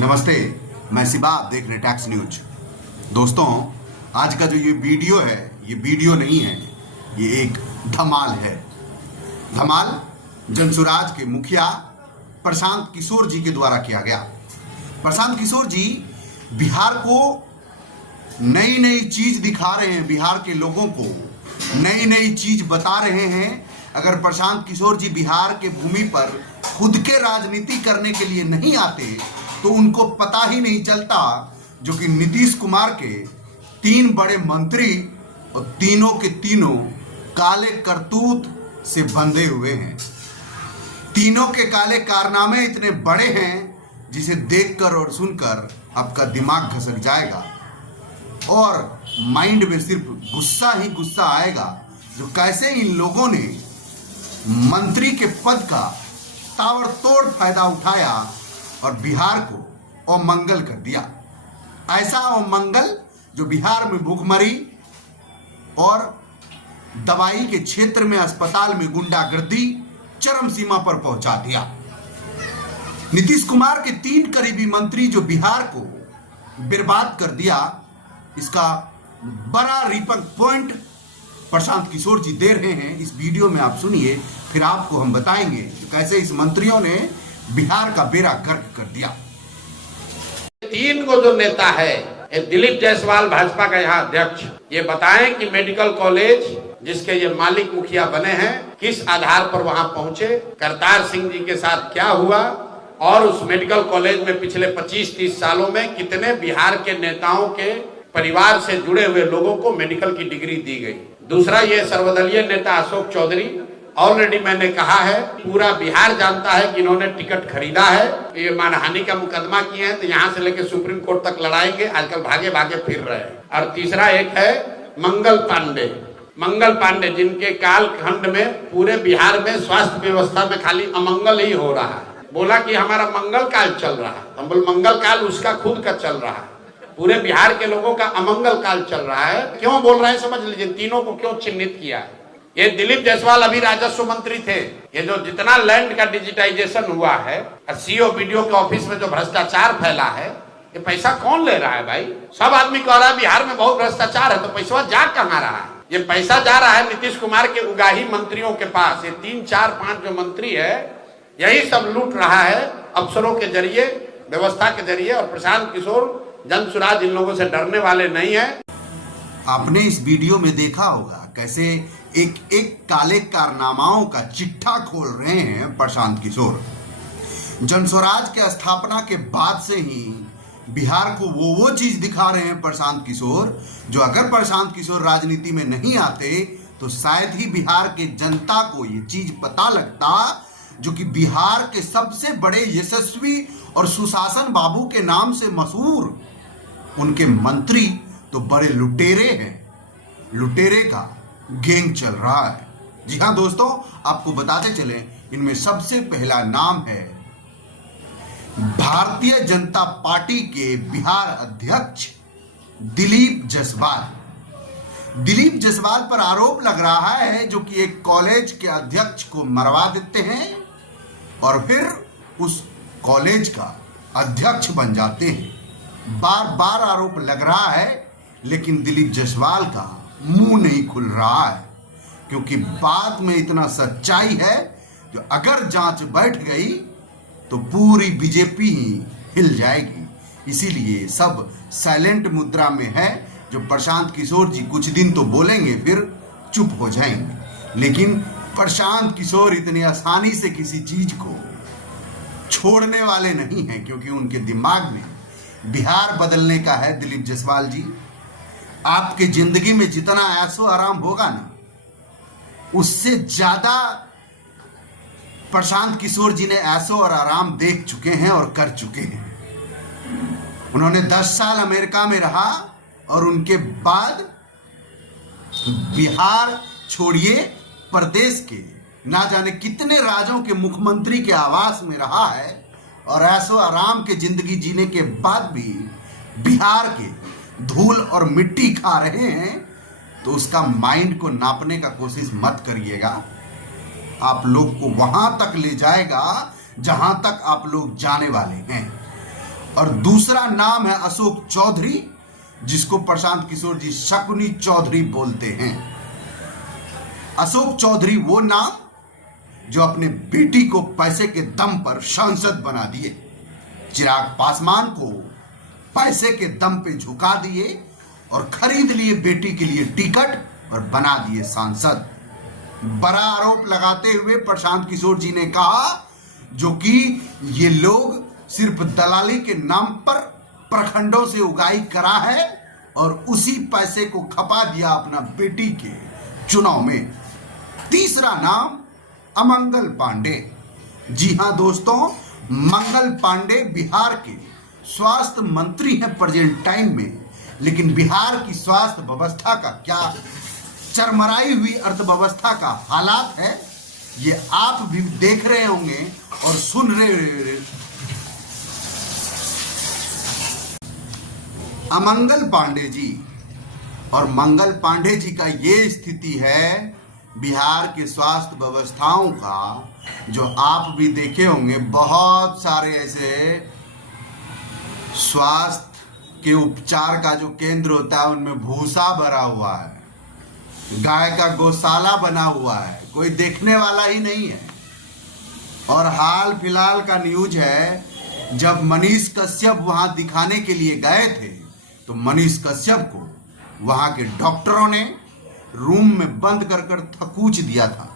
नमस्ते, मैं सिबा, आप देख रहे टैक्स न्यूज। दोस्तों, आज का जो ये वीडियो है, ये वीडियो नहीं है, ये एक धमाल है। धमाल जनसुराज के मुखिया प्रशांत किशोर जी के द्वारा किया गया। प्रशांत किशोर जी बिहार को नई नई चीज दिखा रहे हैं, बिहार के लोगों को नई नई चीज बता रहे हैं। अगर प्रशांत किशोर जी बिहार के भूमि पर खुद के राजनीति करने के लिए नहीं आते तो उनको पता ही नहीं चलता जो कि नीतीश कुमार के 3 बड़े मंत्री और तीनों के तीनों काले करतूत से बंधे हुए हैं। तीनों के काले कारनामे इतने बड़े हैं जिसे देखकर और सुनकर आपका दिमाग घसक जाएगा और माइंड में सिर्फ गुस्सा ही गुस्सा आएगा जो कैसे इन लोगों ने मंत्री के पद का ताबड़तोड़ फायदा उठाया और बिहार को अमंगल कर दिया। ऐसा अमंगल जो बिहार में भूखमरी और दवाई के क्षेत्र में, अस्पताल में गुंडागर्दी चरम सीमा पर पहुंचा दिया। नीतीश कुमार के 3 करीबी मंत्री जो बिहार को बर्बाद कर दिया, इसका बड़ा रिपक पॉइंट प्रशांत किशोर जी दे रहे हैं। इस वीडियो में आप सुनिए, फिर आपको हम बताएंगे कि कैसे इस मंत्रियों ने बिहार का बेड़ा गर्क कर दिया। 3 को जो नेता है, दिलीप जायसवाल भाजपा का यहाँ अध्यक्ष, ये बताएं कि मेडिकल कॉलेज जिसके ये मालिक मुखिया बने हैं, किस आधार पर वहां पहुंचे, करतार सिंह जी के साथ क्या हुआ और उस मेडिकल कॉलेज में पिछले 25-30 सालों में कितने बिहार के नेताओं के परिवार से जुड़े हुए लोगों को मेडिकल की डिग्री दी गई। दूसरा, ये सर्वदलीय नेता अशोक चौधरी, ऑलरेडी मैंने कहा है, पूरा बिहार जानता है कि इन्होंने टिकट खरीदा है, ये मानहानि का मुकदमा किए हैं, तो यहाँ से लेकर सुप्रीम कोर्ट तक लड़ाएंगे, आजकल भागे भागे फिर रहे हैं। और तीसरा एक है मंगल पांडे जिनके कालखंड में पूरे बिहार में स्वास्थ्य व्यवस्था में खाली अमंगल ही हो रहा है। बोला कि हमारा मंगल काल चल रहा है, हम बोल मंगल काल उसका खुद का चल रहा है, पूरे बिहार के लोगों का अमंगल काल चल रहा है। क्यों बोल रहे हैं समझ लीजिए, तीनों को क्यों चिन्हित किया है। ये दिलीप जायसवाल अभी राजस्व मंत्री थे, ये जो जितना लैंड का डिजिटाइजेशन हुआ है, सीओ बीडीओ के ऑफिस में जो भ्रष्टाचार फैला है, ये पैसा कौन ले रहा है भाई? सब आदमी कह रहा है बिहार में बहुत भ्रष्टाचार है, तो पैसा जा कहाँ रहा है? ये पैसा जा रहा है नीतीश कुमार के उगाही मंत्रियों के पास। ये 3, 4, 5 जो मंत्री है, यही सब लूट रहा है अफसरों के जरिए, व्यवस्था के जरिए। और प्रशांत किशोर जनसुराज इन लोगों से डरने वाले नहीं है। आपने इस वीडियो में देखा होगा कैसे एक एक काले कारनामाओं का चिट्ठा खोल रहे हैं प्रशांत किशोर। जनस्वराज के स्थापना के बाद से ही बिहार को वो चीज दिखा रहे हैं प्रशांत किशोर, जो अगर प्रशांत किशोर राजनीति में नहीं आते तो शायद ही बिहार के जनता को ये चीज पता लगता जो कि बिहार के सबसे बड़े यशस्वी और सुशासन बाबू के नाम से मशहूर उनके मंत्री तो बड़े लुटेरे हैं। लुटेरे का गैंग चल रहा है। जी हाँ दोस्तों, आपको बताते चले, इनमें सबसे पहला नाम है भारतीय जनता पार्टी के बिहार अध्यक्ष दिलीप जायसवाल। दिलीप जायसवाल पर आरोप लग रहा है जो कि एक कॉलेज के अध्यक्ष को मरवा देते हैं और फिर उस कॉलेज का अध्यक्ष बन जाते हैं। बार बार आरोप लग रहा है, लेकिन दिलीप जायसवाल का मुंह नहीं खुल रहा है, क्योंकि बात में इतना सच्चाई है जो अगर जांच बैठ गई तो पूरी बीजेपी ही हिल जाएगी। इसीलिए सब साइलेंट मुद्रा में है। जो प्रशांत किशोर जी कुछ दिन तो बोलेंगे, फिर चुप हो जाएंगे, लेकिन प्रशांत किशोर इतनी आसानी से किसी चीज को छोड़ने वाले नहीं हैं, क्योंकि उनके दिमाग में बिहार बदलने का है। दिलीप जायसवाल जी, आपके जिंदगी में जितना ऐशो आराम होगा ना, उससे ज्यादा प्रशांत किशोर जी ने ऐशो और आराम देख चुके हैं और कर चुके हैं। उन्होंने 10 साल अमेरिका में रहा और उनके बाद बिहार छोड़िए, प्रदेश के ना जाने कितने राज्यों के मुख्यमंत्री के आवास में रहा है और ऐशो आराम के जिंदगी जीने के बाद भी बिहार के धूल और मिट्टी खा रहे हैं। तो उसका माइंड को नापने का कोशिश मत करिएगा। आप लोग को वहां तक ले जाएगा जहां तक आप लोग जाने वाले हैं। और दूसरा नाम है अशोक चौधरी, जिसको प्रशांत किशोर जी शकुनी चौधरी बोलते हैं। अशोक चौधरी वो नाम जो अपने बेटी को पैसे के दम पर सांसद बना दिए, चिराग पासवान को पैसे के दम पे झुका दिए और खरीद लिए बेटी के लिए टिकट और बना दिए सांसद। बड़ा आरोप लगाते हुए प्रशांत किशोर जी ने कहा जो कि ये लोग सिर्फ दलाली के नाम पर प्रखंडों से उगाई करा है और उसी पैसे को खपा दिया अपना बेटी के चुनाव में। तीसरा नाम अमंगल पांडे। जी हां दोस्तों, मंगल पांडे बिहार के स्वास्थ्य मंत्री हैं प्रेजेंट टाइम में, लेकिन बिहार की स्वास्थ्य व्यवस्था का क्या चरमराई हुई अर्थव्यवस्था का हालात है, ये आप भी देख रहे होंगे और सुन रहे। अमंगल पांडे जी और मंगल पांडे जी का ये स्थिति है बिहार के स्वास्थ्य व्यवस्थाओं का, जो आप भी देखे होंगे। बहुत सारे ऐसे स्वास्थ्य के उपचार का जो केंद्र होता है उनमें भूसा भरा हुआ है, गाय का गौशाला बना हुआ है, कोई देखने वाला ही नहीं है। और हाल फिलहाल का न्यूज है, जब मनीष कश्यप वहां दिखाने के लिए गए थे तो मनीष कश्यप को वहां के डॉक्टरों ने रूम में बंद कर कर थकूच दिया था,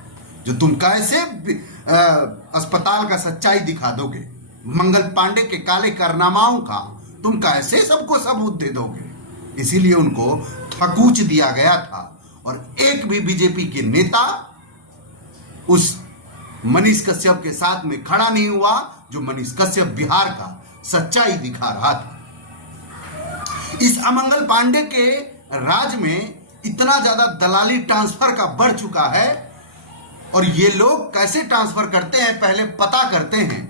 जो तुम कैसे अस्पताल का सच्चाई दिखा दोगे, मंगल पांडे के काले कारनामाओं का तुम कैसे सबको सबूत दे दोगे। इसीलिए उनको थकूच दिया गया था और एक भी बीजेपी के नेता उस मनीष कश्यप के साथ में खड़ा नहीं हुआ, जो मनीष कश्यप बिहार का सच्चाई दिखा रहा था। इस अमंगल पांडे के राज में इतना ज्यादा दलाली ट्रांसफर का बढ़ चुका है, और ये लोग कैसे ट्रांसफर करते हैं पहले पता करते हैं,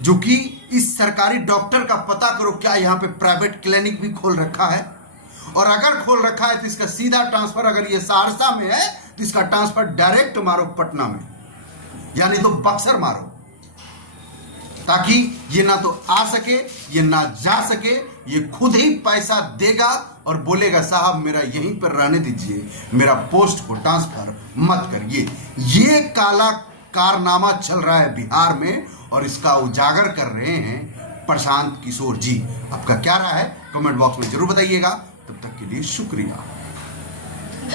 जो कि इस सरकारी डॉक्टर का पता करो क्या यहाँ पे प्राइवेट क्लिनिक भी खोल रखा है, और अगर खोल रखा है तो इसका सीधा ट्रांसफर, अगर ये सहरसा में है तो इसका ट्रांसफर डायरेक्ट मारो पटना में, यानी तो बक्सर मारो, ताकि ये ना तो आ सके ये ना जा सके, ये खुद ही पैसा देगा और बोलेगा साहब मेरा यहीं पर रहने दीजिए, मेरा पोस्ट को ट्रांसफर मत करिए। ये काला कारनामा चल रहा है बिहार में और इसका उजागर कर रहे हैं प्रशांत किशोर जी। आपका क्या राय है कमेंट बॉक्स में जरूर बताइएगा। तब तक के लिए शुक्रिया।